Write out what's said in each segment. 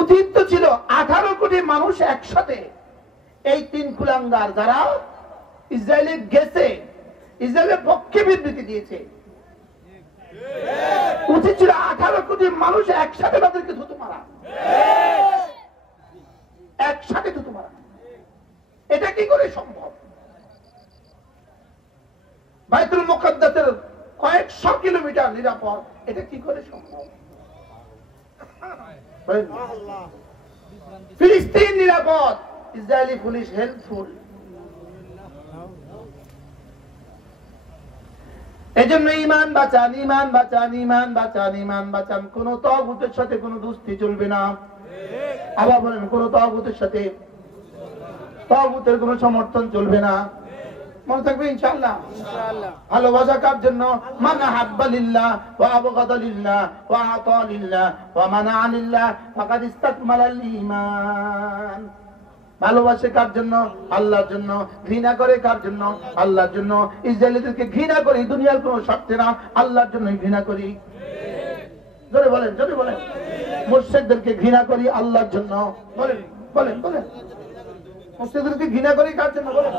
উচিত তো ছিল 18 কোটি মানুষ একসাথে এই 3 কুলাঙ্গার যারা ইসরায়েলে গেছে, ইসরায়েলের পক্ষে বিবৃতি দিয়েছে, উচিত ছিল 18 কোটি মানুষ একসাথে তাদেরকে থুতু মারা, একসাথে থুতু মারা। এটা কি করে সম্ভব? বাইতুল মুকাদ্দাসের কয়েকশো কিলোমিটার নিরাপদ, এটা কি করে সম্ভব? ফিলিস্তিন নিরাপদ, ইসরায়েলি পুলিশ হেল্পফুল। এজন্য ঈমান বাঁচান, ঈমান বাঁচান, ঈমান বাঁচান, ঈমান বাঁচান। কোন তাগুতের সাথে কোন দুস্তি চলবে না। আবার বলেন, কোন তাগুতের সাথে, তাগুতের কোন সমর্থন চলবে না। মনে থাকবে ইনশাআল্লাহ। ভালোবাসা কার জন্য? মান আহাব্বা লিল্লাহ ওয়া আবগাদা লিল্লাহ ওয়া আতা লিল্লাহ ওয়া মানাআ লিল্লাহ ফাকাদ ইসতাকমালাল ঈমান। ভালোবাসে কার জন্য? আল্লাহর জন্য। ঘৃণা করে কার জন্য? আল্লাহর জন্য। ইসরায়েলিদেরকে ঘৃণা করি দুনিয়ার কোনো স্বার্থে না, আল্লাহর জন্যই ঘৃণা করি। জোরে বলেন, জোরে বলেন। মুশরিকদেরকে ঘৃণা করি আল্লাহর জন্য। বলেন বলেন বলেন। মুশরিকদেরকে ঘৃণা করি কার জন্য? বলেন,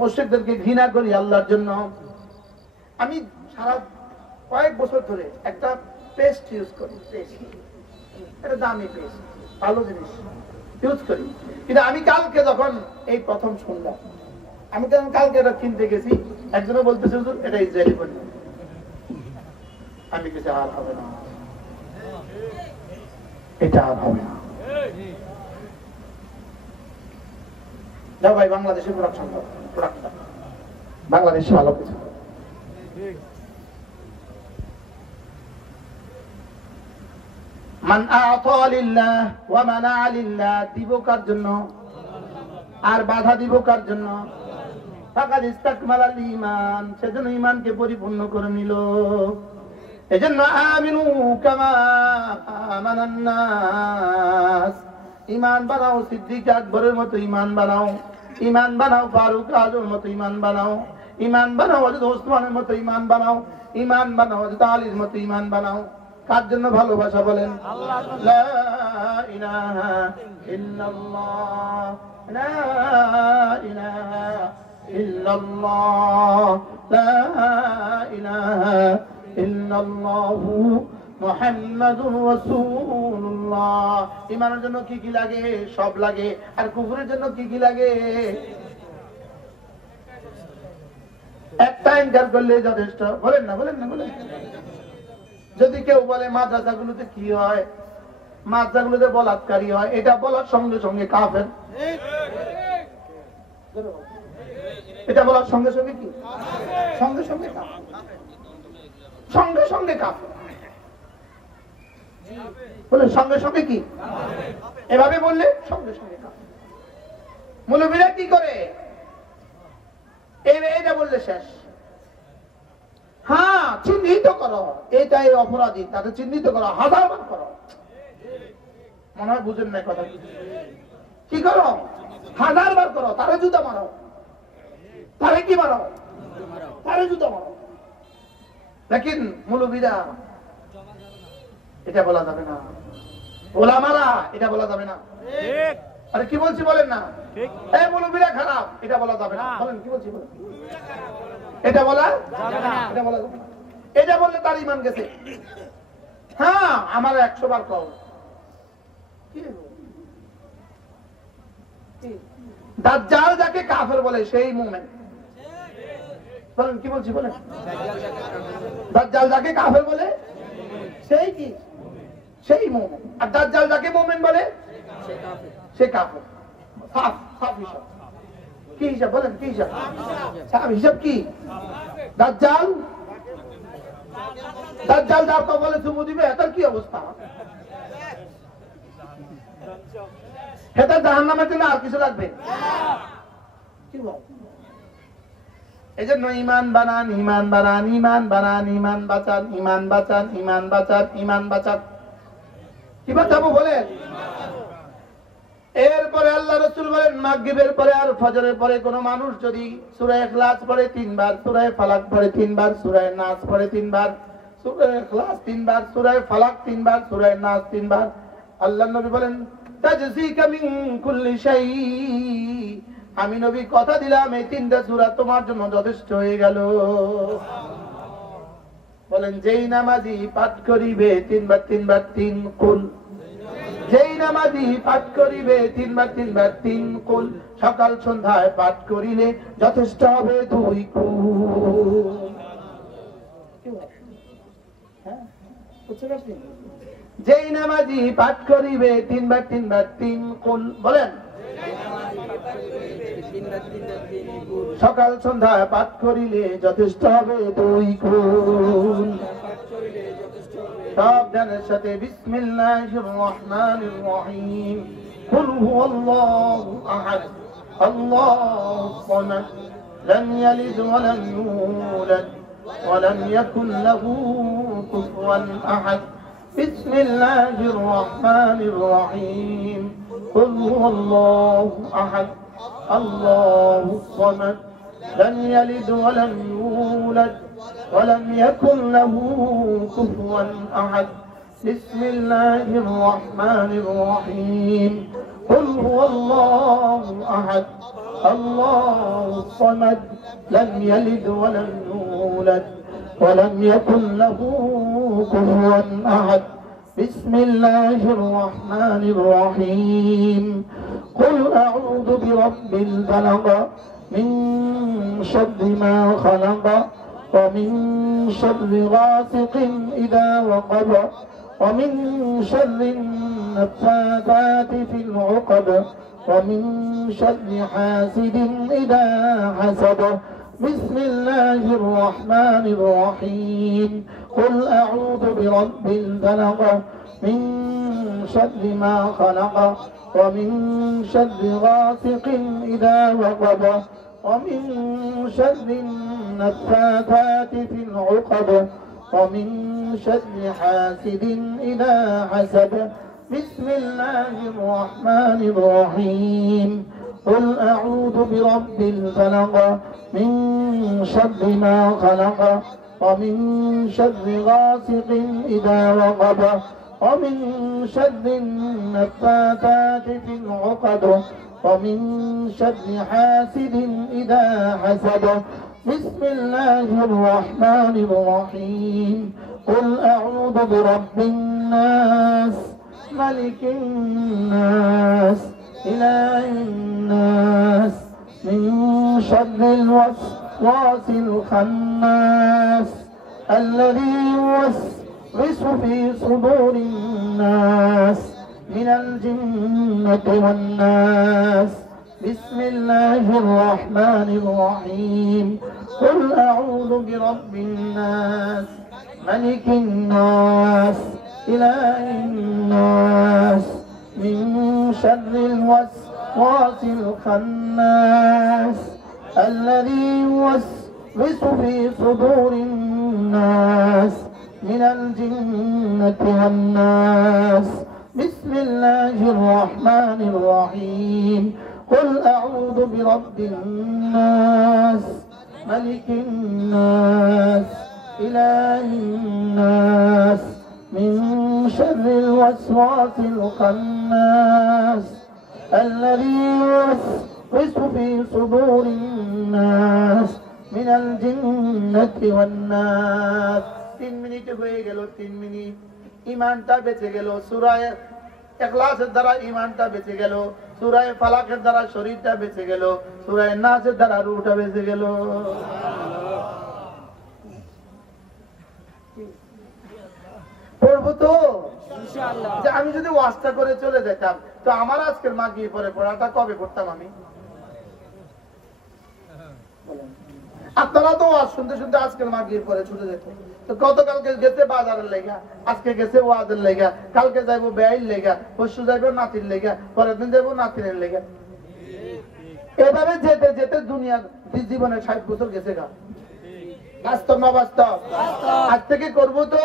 মুশরিকদেরকে ঘৃণা করি আল্লাহর জন্য। আমি সারা কয়েক বছর ধরে একটা পেস্ট ইউজ করি, পেস্ট, এটা দামি পেস্ট, ভালো জিনিস ইউজ করি। কিন্তু আমি কালকে যখন এই প্রথম শুনলাম, আমি যখন কালকে এটা কিনতে গেছি, একজনে বলতেছে হুজুর এটা ইসরায়েলি পণ্য। আমি কিছু আর হবে না, এটা আর হবে না। যাও ভাই, বাংলাদেশের প্রোডাকশন, বাংলাদেশে ভালো কিছু। মান আতা লিল্লাহ ওয়া মানাআ লিল্লাহ, দিব কার জন্য আর বাধা দিব কার জন্য? ফাকাদ ইসতাকমালাল ঈমান, সেজন্য ঈমানকে পরিপূর্ণ করে নিল। এজন্য আমিনু কামা আমানান নাস, ঈমান বানাও সিদ্দিক আকবরের মতো ঈমান বানাও, ঈমান বানাও ফারুক আজমের মতো ঈমান বানাও, ঈমান বানাও হযরত ওসমানের মতো ঈমান বানাও, ঈমান বানাও হযরত আলীর মতো ঈমান বানাও। কার জন্য ভালোবাসা? বলেন, লা ইলাহা ইল্লাল্লাহ, লা ইলাহা ইল্লাল্লাহ, লা ইলাহা ইল্লাল্লাহু মুহাম্মাদুর রাসূলুল্লাহ। ঈমানের জন্য কি কি লাগে? সব লাগে। আর কুফরের জন্য কি কি লাগে? একটা ইনকার করলে যথেষ্ট। বলেন না, বলেন না, বলেন। যদি কেউ বলে মাদ্রাসাগুলোতে কি হয়, মাদ্রাসাগুলোতে বলাৎকারী হয়, এটা বলার সঙ্গে সঙ্গে কাফের। এটা বলার সঙ্গে সঙ্গে কি? সঙ্গে সঙ্গে কাফের, সঙ্গে সঙ্গে কাফের। বলে সঙ্গে সঙ্গে কি? এভাবে বললে সঙ্গে সঙ্গে কাফের। মৌলবীরা কি করে? এটা বললে শেষ। হ্যাঁ, চিহ্নিত করো, এটাই অপরাধী, তাকে চিহ্নিত করো, হাজারবার করো। মনে হয় বুঝেন না কথা। কি করো? হাজারবার করো, তারে জুতা মারো, তারে কি মারো? তারে জুতা মারো। লেকিন মৌলবীরা এটা বলা যাবে না, ওলামারা এটা বলা যাবে না। আরে কি বলছি বলেন না? এই মৌলবীরা খারাপ, এটা বলা যাবে না। বলেন কি বলছি বলেন। এটা বলা যাবে না, এটা বলা যাবে না। এটা বললে তার ঈমান গেছে। হ্যাঁ, আমার 100 বার কও। দাজ্জাল যাকে কাফের বলে সেই মুমিন। বলেন কি বলছি বলেন। দাজ্জাল যাকে কাফের বলে সেই কি? সেই মুমিন। আর দাজ্জাল যাকে মুমিন বলে সে কাফের। সাফ সাফ হিসাব। কি হিসাব? বলেন কি হিসাব? সাফ হিসাব কি? দাজ্জাল, দাজ্জাল যার কবলে চুমু দিবে এটার কি অবস্থা? এটা জাহান্নামের জন্য আর কিছু লাগবে? কি বল? এই জন্য ঈমান বানান, ঈমান বানান, ঈমান বানান, ঈমান বাঁচান, ঈমান বাঁচান, ঈমান বাঁচান, ঈমান বাঁচান। কি বাঁচাবো বলেন? এরপরে আল্লাহ রাসূল বলেন, মাগরিবের পরে আর ফজরের পরে কোন মানুষ যদি সূরা ইখলাস পড়ে 3 বার, সূরা ফালাক পড়ে 3 বার, সূরা নাস পড়ে 3 বার, সূরা ইখলাস 3 বার, সূরা ফালাক 3 বার, সূরা নাস 3 বার, আল্লাহ নবী বলেন তাজসিকা মিন কুল্লি শাই, আমি নবী কথা দিলাম এই তিনটা সূরা তোমার জন্য যথেষ্ট হয়ে গেল। বলেন যেই নামাজি পাঠ করিবে তিনবার তিনবার তিন কুল, যেই নামাজি পাঠ করিবে তিনবার তিনবার তিন কুল, সকাল সন্ধ্যায় পাঠ করিলে যথেষ্ট হবে 2 কুল। যেই নামাজি পাঠ করিবে তিনবার তিনবার তিন কুল, বলেন সকাল সন্ধ্যায় পাঠ করিলে যথেষ্ট হবে 2 কুল। সব জানের সাথে বিসমিল্লাহির রহমানির রহিম। কুল হুয়াল্লাহু আহাদ আল্লাহুস সামাদ লাম ইয়ালিদ ওয়া লাম ইউলাদ ওয়া লাম ইয়াকুল লাহু কুফুয়ান আহাদ। বিসমিল্লাহির রহমানির রহিম। কুল হুয়াল্লাহু আহাদ আল্লাহুস সামাদ লাম ইয়ালিদ ওয়া লাম ইউলাদ ولم يكن له كفوا أحد. بسم الله الرحمن الرحيم. قل هو الله أحد الله الصمد لم يلد ولم يولد ولم يكن له كفوا أحد. بسم الله الرحمن الرحيم. قل أعوذ برب الفلق من شر ما خلق ومن شر غاسق إذا وقب ومن شر النفاثات في العقد ومن شر حاسد إذا حسد. بسم الله الرحمن الرحيم. قل أعوذ برب الفلق من شر ما خلق ومن شر غاسق إذا وقب ومن شر النفاثات في العقد ومن شر حاسد إذا حسد. بسم الله الرحمن الرحيم. قل أعوذ برب الفلق من شر ما خلق ومن شر غاسق إذا وقب ومن شر النفاثات في العقد ومن شر حاسد إذا حسد. بسم الله الرحمن الرحيم. قل أعوذ برب الناس ملك الناس إله الناس من شر الوسواس الخناس الذي يوسوس في صدور الناس من الجنة والناس. بسم الله الرحمن الرحيم. قل أعوذ برب الناس ملك الناس إله الناس من شر الوسواس الخناس الذي يوسوس في صدور الناس من الجنة والناس. بسم الله الرحمن الرحيم. قل أعوذ برب الناس ملك الناس إله الناس من شر الوسواس الخناس الذي يوسوس في صدور الناس من الجنة والناس. 3 মিনিট হয়ে গেল, 3 মিনিট। ইমানটা বেঁচে গেল, সূরা ইখলাসের দ্বারা ইমানটা বেঁচে গেল, সূরা ফালাকের দ্বারা শরীরটা বেঁচে গেল, সূরা নাসের দ্বারা রূহটা বেঁচে গেল। পড়বো তো ইনশাআল্লাহ। যে আমি যদি ওয়াজটা করে চলে যেতাম তো আমার আজকের মাগরিব পরে পড়াটা কবে করতাম আমি? আপনারা তো ওয়াজ শুনতে শুনতে আজকের মাগরিব পরে ছুটে যেত। তো গতকালকে গেছে বাজারের লেগা, আজকে গেছে ওয়াজের লেগা, কালকে যাইবো বেয়ের লেগা, পরশু যাইবো নাতির লেগা, পরের দিন যাইবো নাতিনের লেগা। এভাবে যেতে যেতে দুনিয়ার জীবনে 60 বছর গেছে গা। বাস্তব না বাস্তব? আজ থেকে করবো তো।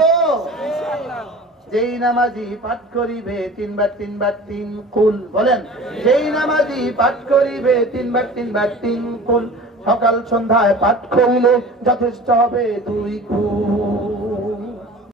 যেই নামাজি পাঠ করিবে 3 বার 3 বার 3 কুল, বলেন যেই নামাজি পাঠ করিবে 3 বার 3 বার 3 কুল, সকাল সন্ধ্যায় পাঠ করিলে যথেষ্ট হবে 2 কুল।